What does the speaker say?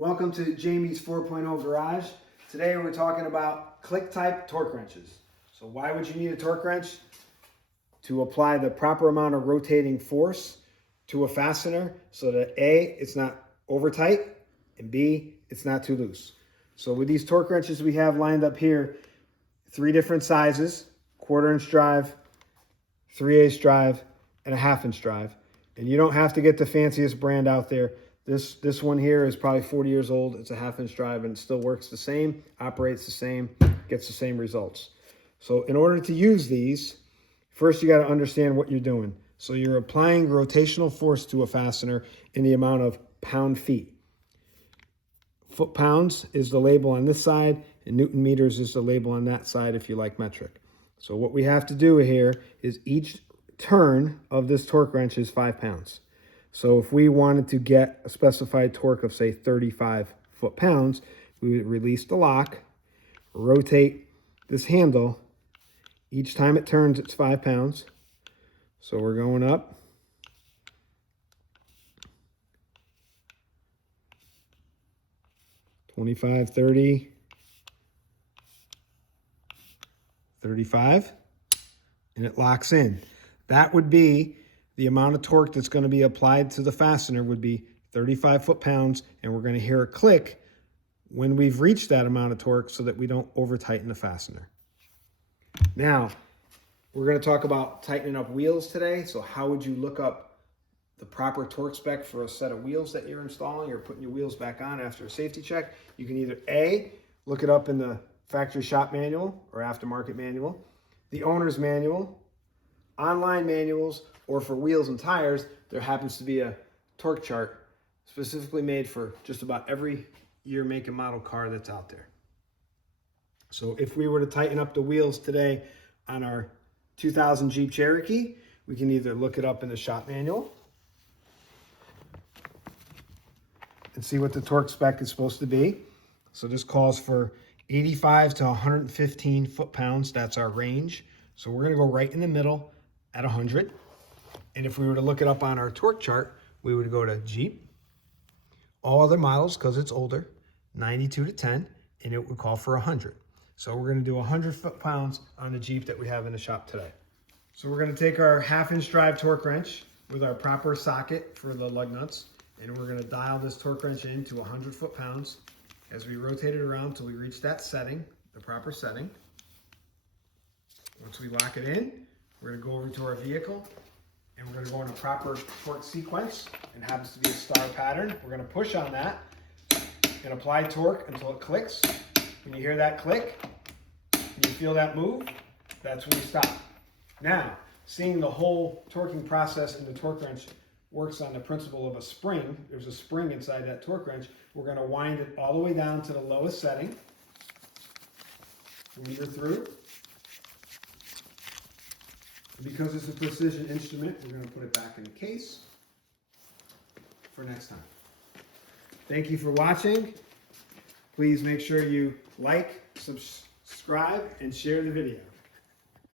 Welcome to Jamie's 4.0 Garage. Today we're talking about click type torque wrenches. So why would you need a torque wrench? To apply the proper amount of rotating force to a fastener so that A, it's not over tight, and B, it's not too loose. So with these torque wrenches we have lined up here, 3 different sizes: 1/4 inch drive, 3/8 drive, and a 1/2 inch drive. And you don't have to get the fanciest brand out there. This one here is probably 40 years old. It's a 1/2 inch drive and it still works the same, operates the same, gets the same results. So in order to use these, first you got to understand what you're doing. So you're applying rotational force to a fastener in the amount of pound-feet. Foot-pounds is the label on this side, and Newton meters is the label on that side if you like metric. So what we have to do here is each turn of this torque wrench is 5 pounds. So if we wanted to get a specified torque of, say, 35 foot-pounds, we would release the lock, rotate this handle. Each time it turns, it's 5 pounds. So we're going up. $25, $30, $35, and it locks in. That would be the amount of torque that's going to be applied to the fastener would be 35 foot-pounds, and we're going to hear a click when we've reached that amount of torque so that we don't over-tighten the fastener. Now, we're going to talk about tightening up wheels today. So how would you look up the proper torque spec for a set of wheels that you're installing or putting your wheels back on after a safety check? You can either A, look it up in the factory shop manual or aftermarket manual, the owner's manual, online manuals, or for wheels and tires, there happens to be a torque chart specifically made for just about every year, make, and model car that's out there. So if we were to tighten up the wheels today on our 2000 Jeep Cherokee, we can either look it up in the shop manual and see what the torque spec is supposed to be. So this calls for 85 to 115 foot-pounds. That's our range. So we're going to go right in the middle at 100. And if we were to look it up on our torque chart, we would go to Jeep, all other models, because it's older, 92 to 10, and it would call for 100. So we're going to do 100 foot-pounds on the Jeep that we have in the shop today. So we're going to take our 1/2 inch drive torque wrench with our proper socket for the lug nuts, and we're going to dial this torque wrench into 100 foot-pounds as we rotate it around until we reach that setting, the proper setting. Once we lock it in, we're going to go over to our vehicle, and we're going to go in a proper torque sequence. It happens to be a star pattern. We're going to push on that and apply torque until it clicks. When you hear that click, and you feel that move, that's when you stop. Now, seeing the whole torquing process in the torque wrench works on the principle of a spring. There's a spring inside that torque wrench. We're going to wind it all the way down to the lowest setting. When you're through, because it's a precision instrument, we're going to put it back in the case for next time. Thank you for watching. Please make sure you like, subscribe, and share the video.